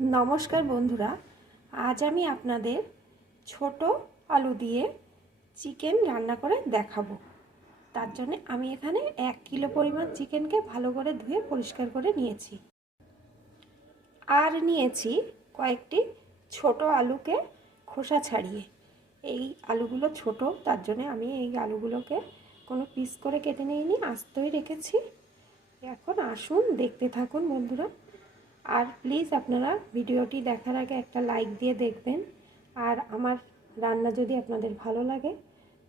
নমস্কার বন্ধুরা, আজ আমি আপনাদের ছোট আলু দিয়ে চিকেন রান্না করে দেখাবো। তার জন্য আমি এখানে এক কিলো পরিমাণ চিকেনকে ভালো করে ধুয়ে পরিষ্কার করে নিয়েছি। আর নিয়েছি কয়েকটি ছোট আলুকে খোসা ছাড়িয়ে। এই আলুগুলো ছোট, তার জন্য আমি এই আলুগুলোকে কোনো পিস করে কেটে নিইনি, আস্তই রেখেছি। এখন আসুন, দেখতে থাকুন বন্ধুরা। আর প্লিজ আপনারা ভিডিওটি দেখার আগে একটা লাইক দিয়ে দেখবেন। আর আমার রান্না যদি আপনাদের ভালো লাগে,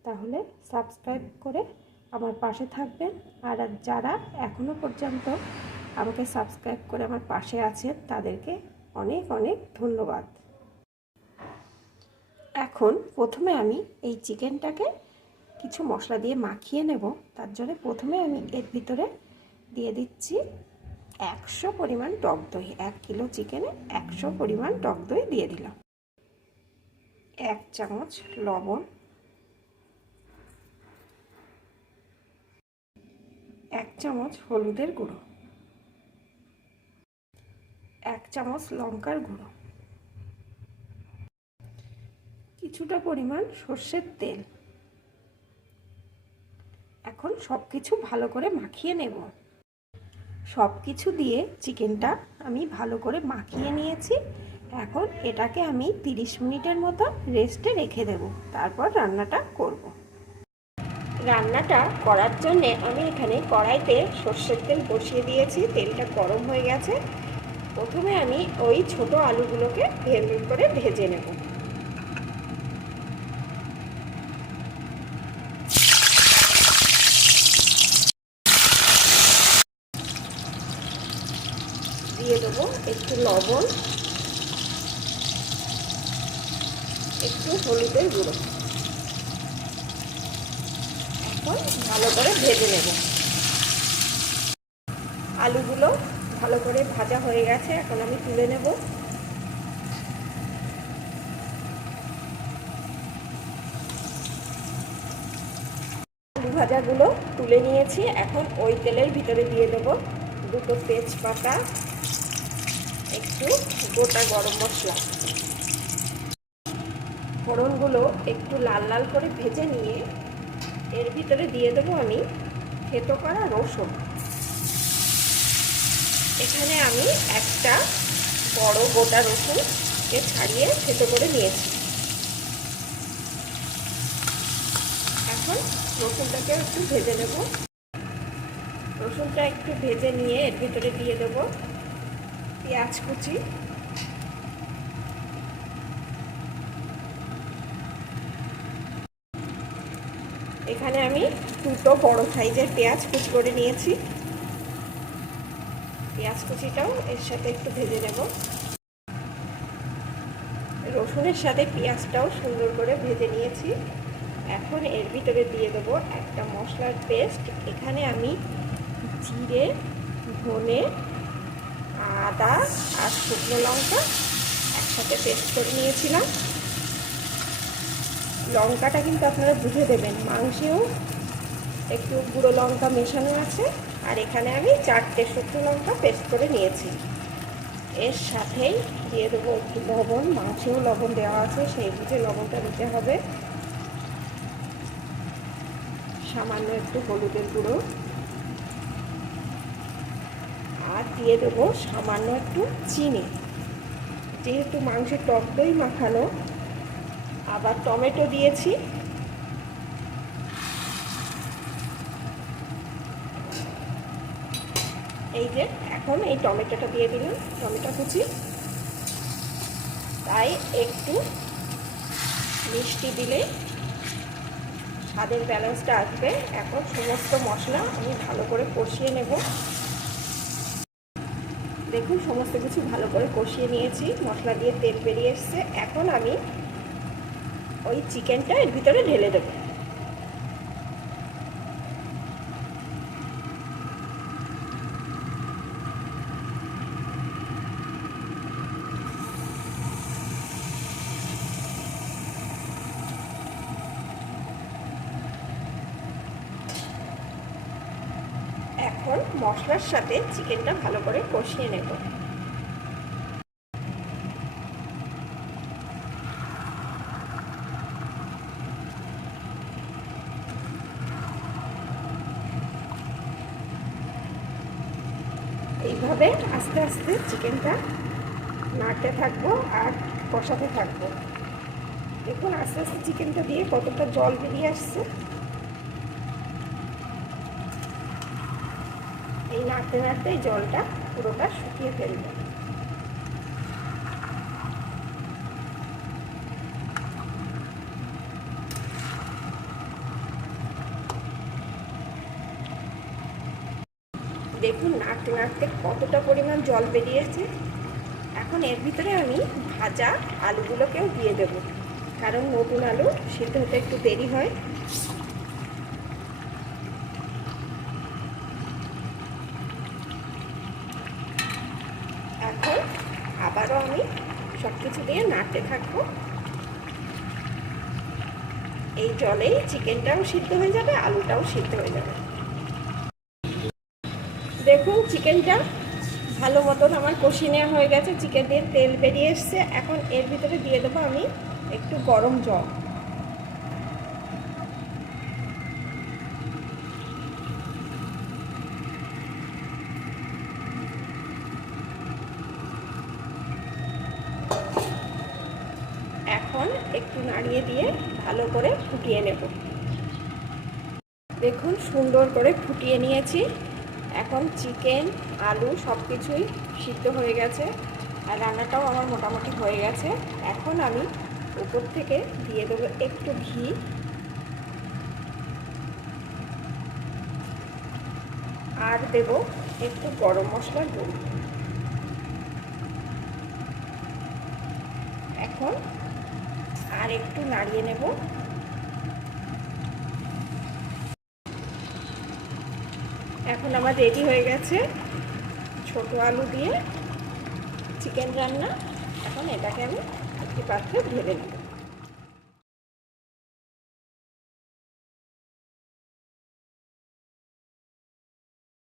তাহলে সাবস্ক্রাইব করে আমার পাশে থাকবেন। আর যারা এখনও পর্যন্ত আমাকে সাবস্ক্রাইব করে আমার পাশে আছেন, তাদেরকে অনেক অনেক ধন্যবাদ। এখন প্রথমে আমি এই চিকেনটাকে কিছু মশলা দিয়ে মাখিয়ে নেব। তার জন্য প্রথমে আমি এর ভিতরে দিয়ে দিচ্ছি একশো পরিমাণ টক দই, এক কিলো চিকেনে একশো পরিমাণ টক দই দিয়ে দিলাম এক চামচ লবণ, এক চামচ হলুদের গুঁড়ো, এক চামচ লঙ্কার গুঁড়ো, কিছুটা পরিমাণ সর্ষের তেল। এখন সব কিছু ভালো করে মাখিয়ে নেব। সব কিছু দিয়ে চিকেনটা আমি ভালো করে মাখিয়ে নিয়েছি। এখন এটাকে আমি 30 মিনিটের মতো রেস্টে রেখে দেব। তারপর রান্নাটা করব। রান্নাটা করার জন্য আমি এখানে কড়াইতে সর্ষের তেল বসিয়ে দিয়েছি। তেলটা গরম হয়ে গেছে। প্রথমে আমি ওই ছোট আলুগুলোকে ভেজে করে ভেজে নেব। দিয়ে দেবো একটু লবণ, একটু হলুদের গুঁড়ো। এখন ভালো করে ভেজে নেব। আলুগুলো ভালো করে ভাজা হয়ে গেছে, এখন আমি তুলে নেব। আলু ভাজাগুলো তুলে নিয়েছি, এখন ওই তেলের ভিতরে দিয়ে দেবো দুটো তেজপাতা একটু গোটা গরম মশলা। ফোড়নগুলো একটু লাল লাল করে ভেজে নিয়ে এর ভিতরে দিয়ে দেবো আমি থেতো করা রসুন। এখানে আমি একটা বড় গোটা রসুনকে ছাড়িয়ে থেতো করে নিয়েছি। এখন রসুনটাকে একটু ভেজে নেব। রসুনটা একটু ভেজে নিয়ে এর ভিতরে দিয়ে দেবো পেঁয়াজ কুচি। এখানে আমি দুটো বড় সাইজের পেঁয়াজ কুচি করে নিয়েছি। পেঁয়াজ কুচিটাও এর সাথে একটু ভেজে নেব। রসুনের সাথে পেঁয়াজটাও সুন্দর করে ভেজে নিয়েছি। এখন এর ভিতরে দিয়ে দেবো একটা মশলার পেস্ট। এখানে আমি জিরে, ধনে আদা আর শুকনো লঙ্কা একসাথে পেস্ট করে নিয়েছিলাম। লঙ্কাটা কিন্তু আপনারা বুঝে দেবেন, মাংসেও একটু গুঁড়ো লঙ্কা মেশানো আছে। আর এখানে আমি চারটে শুকনো লঙ্কা পেস্ট করে নিয়েছি। এর সাথেই দিয়ে দেবো একটু লবণ মাংসেও লবণ দেওয়া আছে, সেই বুঝে লবণটা দিতে হবে। সামান্য একটু হলুদের গুঁড়ো আর দিয়ে দেবো সামান্য একটু চিনি। যেহেতু মাংসের টক দই মাখানো, আবার টমেটো দিয়েছি। এই যে এখন এই টমেটোটা দিয়ে দিলাম, টমেটো কুচি। তাই একটু মিষ্টি দিলে স্বাদের ব্যালেন্সটা আসবে। এখন সমস্ত মশলা আমি ভালো করে কষিয়ে নেব। দেখুন, সমস্ত কিছু ভালো করে কষিয়ে নিয়েছি। মশলা দিয়ে তেল বেরিয়ে এসছে। এখন আমি ওই চিকেনটা এর ভিতরে ঢেলে দেবো। এখন মশলার সাথে চিকেনটা ভালো করে কষিয়ে নেব। এইভাবে আস্তে আস্তে চিকেনটা নাড়তে থাকব আর কষাতে থাকব। দেখুন আস্তে আস্তে চিকেনটা দিয়ে কতটা জল বেরিয়ে আসছে। এই নাড়তে নাড়তে জলটা পুরোটা শুকিয়ে ফেলবে। দেখুন, নাড়তে নাড়তে কতটা পরিমাণ জল বেরিয়েছে। এখন এর ভিতরে আমি ভাজা আলুগুলোকেও দিয়ে দেব। কারণ নতুন আলু সিদ্ধ হতে একটু দেরি হয় এখন আবারও আমি সব কিছু দিয়ে নাড়তে থাকব। এই জলেই চিকেনটাও সিদ্ধ হয়ে যাবে, আলুটাও সিদ্ধ হয়ে যাবে। দেখুন, চিকেনটা ভালো মতন আমার কষি নেওয়া হয়ে গেছে। চিকেন দিয়ে তেল বেরিয়ে এসছে। এখন এর ভিতরে দিয়ে দেবো আমি একটু গরম জল এখন একটু নাড়িয়ে দিয়ে ভালো করে ফুটিয়ে নেব। দেখুন, সুন্দর করে ফুটিয়ে নিয়েছি। এখন চিকেন, আলু সব কিছুই সিদ্ধ হয়ে গেছে আর রান্নাটাও আমার মোটামুটি হয়ে গেছে। এখন আমি উপর থেকে দিয়ে দেবো একটু ঘি। আর দেব একটু গরম মশলার গুঁড়ো। এখন আর একটু নাড়িয়ে নেব। এখন আমার রেডি হয়ে গেছে ছোট আলু দিয়ে। চিকেন রান্না। এখন এটাকে আমি একটি পাত্রে ঢেলে নেব।